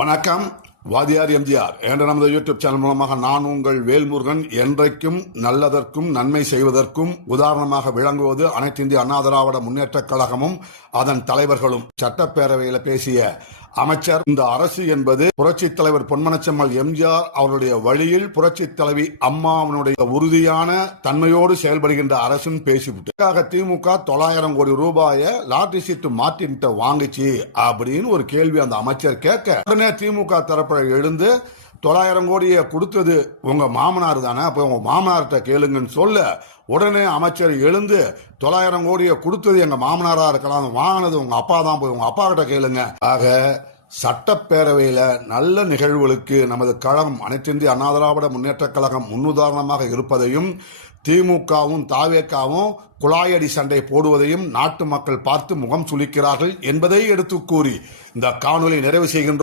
வணக்கம். வாதியார் எம்ஜிஆர் என்ற நமது யூடியூப் சேனல் மூலமாக நான் உங்கள் வேல்முருகன். என்றைக்கும் நல்லதற்கும் நன்மை செய்வதற்கும் உதாரணமாக விளங்குவது அனைத்து இந்திய அண்ணா திராவிட முன்னேற்றக் கழகமும் அதன் தலைவர்களும். சட்டப்பேரவையில் பேசிய அமைச்சர், இந்த அரசு என்பது புரட்சி தலைவர் பொன்மனச்செம்மல் எம்ஜிஆர் அவருடைய வழியில் புரட்சி தலைவி அம்மாவனுடைய உறுதியான தன்மையோடு செயல்படுகின்ற அரசுன்னு பேசிவிட்டு திமுக 900 கோடி ரூபாயை லாட்டரி சீட்டு மாட்டின்ட்ட வாங்கிச்சு அப்படின்னு ஒரு கேள்வி அந்த அமைச்சர் கேட்க, உடனே திமுக தரப்புல எழுந்து 900 கோடியை கொடுத்தது உங்க மாமனார் தானே, அப்ப உங்க மாமனார்கிட்ட கேளுங்கன்னு சொல்ல, உடனே அமைச்சர் எழுந்து 900 கோடியை கொடுத்தது எங்க மாமனாரா இருக்கலாம், வாங்கினது உங்க அப்பா தான், போய் உங்க அப்பா கிட்ட கேளுங்க. ஆக சட்டப்பேரவையில நல்ல நிகழ்வுகளுக்கு நமது கழகம் அனைத்து இந்திய அண்ணா திராவிட முன்னேற்ற கழகம் முன்னுதாரணமாக இருப்பதையும், திமுகவும் தாவேக்காவும் குழாயடி சண்டை போடுவதையும் நாட்டு மக்கள் பார்த்து முகம் சுளிக்கிறார்கள் என்பதை எடுத்து கூறி இந்த காணொலி நிறைவு செய்கின்றோம்.